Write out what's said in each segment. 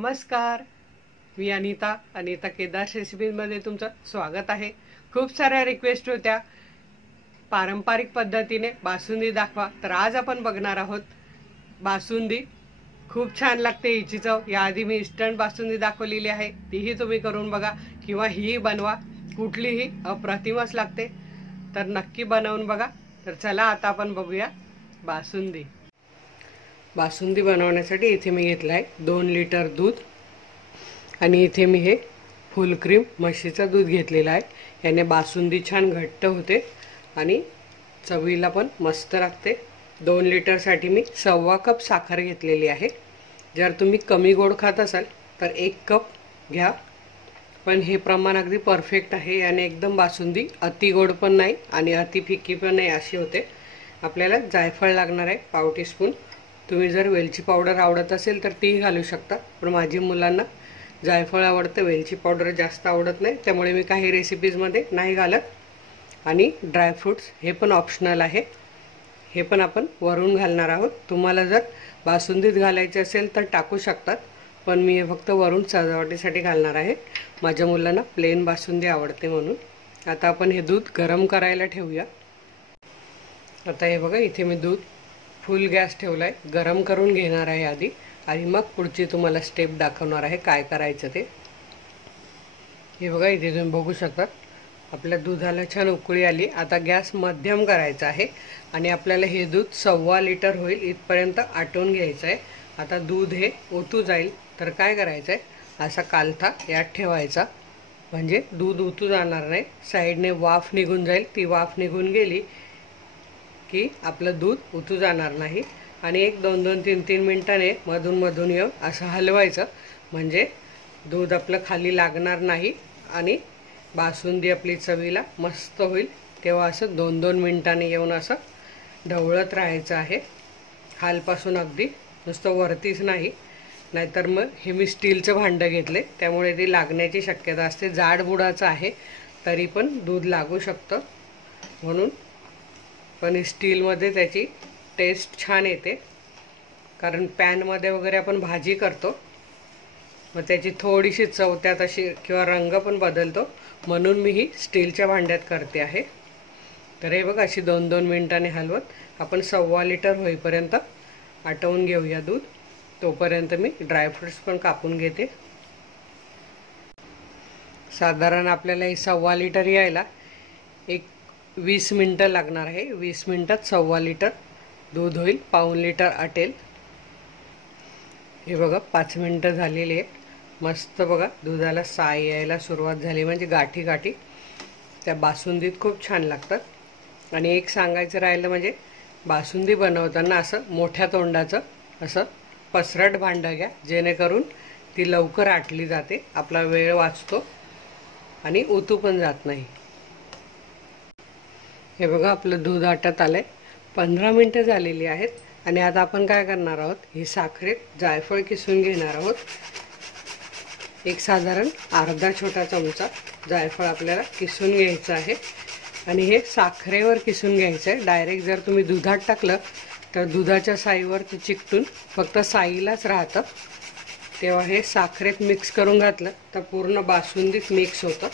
नमस्कार, मी अनिता केदार रेसिपीमध्ये तुमचं स्वागत आहे। खूप साऱ्या रिक्वेस्ट होत्या पारंपरिक पद्धतीने बासुंदी दाखवा, तर आज आपण बघणार आहोत बासुंदी। खूप छान लागते हिची चव। याआधी मी इन्स्टंट बासुंदी दाखवलेली आहे, तीही तुम्ही करून बघा किंवा ही बनवा, कुठलीही अप्रतिमच लागते, तर नक्की बनवून बघा। तर चला आता आपण बघूया बासुंदी। बासुंदी बनवण्यासाठी इथे मी घेतला आहे 2 लिटर दूध आणि इथे मी हे फुल क्रीम म्हशीचं दूध घेतलेलं आहे। याने बासुंदी छान घट्ट होते आणि चवीला पण मस्त लागते। 2 लिटरसाठी मी 1.25 कप साखर घेतलेली आहे। जर तुम्ही कमी गोड खात असाल तर 1 कप घ्या, पण हे प्रमाण अगदी परफेक्ट आहे। याने एकदम बासुंदी अति गोड पण नाही आणि अति फिकी पण नाही अशी होते। आपल्याला जायफळ लागणार आहे पाव टीस्पून। तुम्ही जर वेलची पावडर आवडत असेल तर ती घालू शकता, पण माझ्या मुलांना जायफळ आवडतं, वेलची पावडर जास्त आवडत नाही, त्यामुळे मी काही रेसिपीजमध्ये नाही घालत। आणि ड्रायफ्रूट्स हे पण ऑप्शनल आहे, हे पण आपण वरून घालणार आहोत। तुम्हाला जर बासुंदीत घालायचे असेल तर टाकू शकतात, पण मी हे फक्त वरून सजावटीसाठी घालणार आहे। माझ्या मुलांना प्लेन बासुंदी आवडते म्हणून। आता आपण हे दूध गरम करायला ठेवूया। आता हे बघा, इथे मी दूध फुल गॅस ठेवलाय, गरम करून घेणार आहे आधी आणि मग पुढची तुम्हाला स्टेप दाखवणार आहे काय करायचं ते। हे बघा, इथे तुम्ही बघू शकता आपल्या दुधाला छान उकळी आली। आता गॅस मध्यम करायचा आहे आणि आपल्याला हे दूध 1.25 लिटर होईल इथपर्यंत आटवून घ्यायचं आहे। आता दूध हे ओतू जाईल तर काय करायचं आहे, असा कालथा यात ठेवायचा, म्हणजे दूध ओतू जाणार नाही, साईडने वाफ निघून जाईल। ती वाफ निघून गेली की आपलं दूध उतू जाणार नाही आणि 1-2 3 मिनिटांनी मधून मधून येऊन असं हलवायचं, म्हणजे दूध आपलं खाली लागणार नाही आणि बासुंदी आपली चवीला मस्त होईल। तेव्हा असं 2-2 मिनिटांनी येऊन असं ढवळत राहायचं आहे, खालपासून अगदी, नुसतं वरतीच नाही, नाहीतर मग हे मी स्टीलचं भांडं घेतले त्यामुळे ती लागण्याची शक्यता असते। जाड बुडाचं आहे तरी पण दूध लागू शकतं म्हणून, पण स्टीलमध्ये त्याची टेस्ट छान येते, कारण पॅनमध्ये वगैरे आपण भाजी करतो मग त्याची थोडीशी चव त्यात अशी किंवा रंग पण बदलतो, म्हणून मी ही स्टीलच्या भांड्यात करते आहे। तर हे बघा, अशी 2-2 मिनिटांनी हलवत आपण 1.25 लिटर होईपर्यंत आटवून घेऊया दूध। तोपर्यंत मी ड्रायफ्रूट्स पण कापून घेते। साधारण आपल्याला हे 1.25 लिटर यायला 20 मिनिटं लागणार आहे। 20 मिनिटात 1.25 लिटर दूध होईल, पाऊण लिटर आटेल। हे बघा, 5 मिनिटं झालेली आहे। मस्त बघा, दुधाला साय यायला सुरुवात झाली, म्हणजे गाठी गाठी त्या बासुंदीत खूप छान लागतात। आणि एक सांगायचं राहिलं म्हणजे बासुंदी बनवताना असं मोठ्या तोंडाचं असं पसरट भांडं घ्या, जेणेकरून ती लवकर आटली जाते, आपला वेळ वाचतो आणि ओतू पण जात नाही। हे बघा, आपलं दूध आटत आलंय, 15 मिनिटं झालेली आहेत। आणि आता आपण काय करणार आहोत, ही साखरेत जायफळ किसून घेणार आहोत। एक साधारण अर्धा छोटा चमचा जायफळ आपल्याला किसून घ्यायचं आहे आणि हे साखरेवर किसून घ्यायचं आहे। डायरेक्ट जर तुम्ही दुधात टाकलं तर दुधाच्या साईवर ते चिकटून फक्त साईलाच राहतं, तेव्हा हे साखरेत मिक्स करून घातलं तर पूर्ण बासुंदीत मिक्स होतं।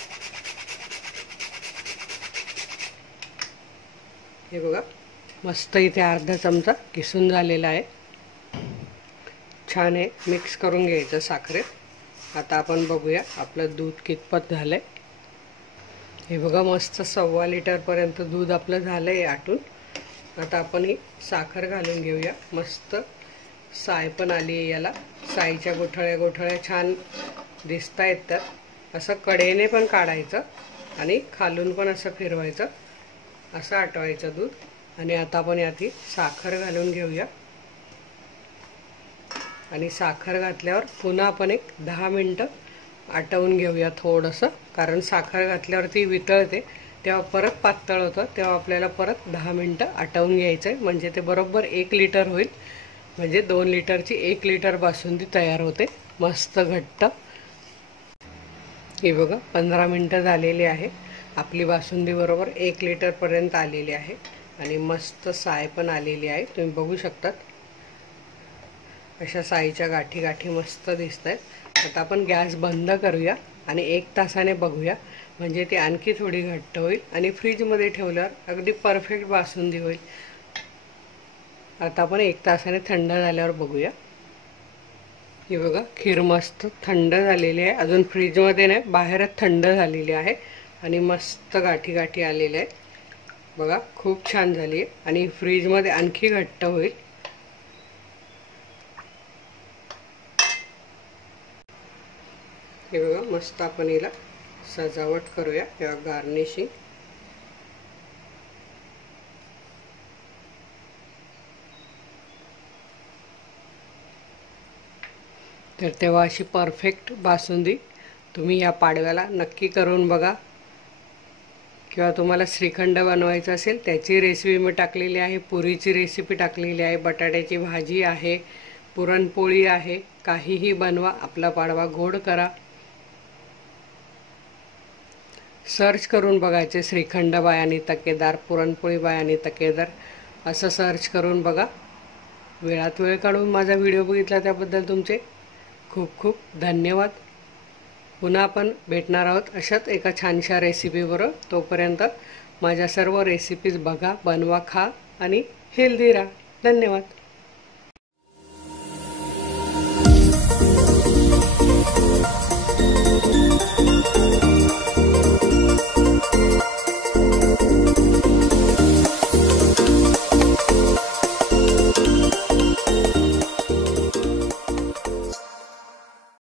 हे बघा, मस्त इथे अर्धा चमचा किसून झालेला आहे, छान आहे, मिक्स करून घ्यायचं साखरेत। आता आपण बघूया आपलं दूध कितपत झालंय। हे बघा, मस्त 1.25 लिटरपर्यंत दूध आपलं झालंय आटून। आता आपण ही साखर घालून घेऊया। मस्त साय पण आली आहे याला, साईच्या गोठळ्या गोठळ्या छान दिसत आहेत त्यात। असं कडेने पण काढायचं आणि खालून पण असं फिरवायचं, असं आटवायचं दूध। आणि आता आपण यात ही साखर घालून घेऊया आणि साखर घातल्यावर पुन्हा आपण 10 मिनिटं आटवून घेऊया थोडंसं, कारण साखर घातल्यावरती वितळते तेव्हा परत पातळ होतं, तेव्हा आपल्याला परत 10 मिनिटं आटवून घ्यायचं आहे, म्हणजे ते बरोबर 1 लिटर होईल, म्हणजे 2 लिटरची 1 लिटर बासुंदी तयार होते मस्त घट्ट। हे बघा, 15 मिनिटं झालेली आहे, आपली बासुंदी बरोबर 1 लिटरपर्यंत आलेली आहे आणि मस्त साय पण आलेली आहे, तुम्ही बघू शकतात। अशा साईच्या गाठी गाठी मस्त दिसत आहेत। आता आपण गॅस बंद करूया आणि 1 तासाने बघूया, म्हणजे ती आणखी थोडी घट्ट होईल आणि फ्रीजमध्ये ठेवल्यावर अगदी परफेक्ट बासुंदी होईल। आता आपण 1 तासाने थंड झाल्यावर बघूया। हे बघा, खीर मस्त थंड झालेली आहे, अजून फ्रीजमध्ये नाही, बाहेरच थंड झालेली आहे आणि मस्त गाठी गाठी आलेले आहे बघा, खूप छान झाली आहे आणि फ्रीजमध्ये आणखी घट्ट होईल। हे बघा, मस्त आपण हिला सजावट करूया किंवा गार्निशिंग। तर तेव्हा अशी परफेक्ट बासुंदी तुम्ही या पाडव्याला नक्की करून बघा। किंवा तुम्हाला श्रीखंड बनवायचं असेल त्याची रेसिपी मी टाकलेली आहे, पुरीची रेसिपी टाकलेली आहे, बटाट्याची भाजी आहे, पुरणपोळी आहे। काहीही बनवा, आपला पाडवा गोड करा। सर्च करून बघायचे श्रीखंड बाय अनिता केदार, पुरणपोळी बाय अनिता केदार असं सर्च करून बघा। वेळात वेळ काढून माझा व्हिडिओ बघितला त्याबद्दल तुमचे खूप खूप धन्यवाद। पुन्हा आपण भेटणार आहोत अशाच एका छानशा रेसिपीबरोबर। तोपर्यंत माझ्या सर्व रेसिपीज बघा, बनवा, खा आणि हेल्दी राहा। धन्यवाद।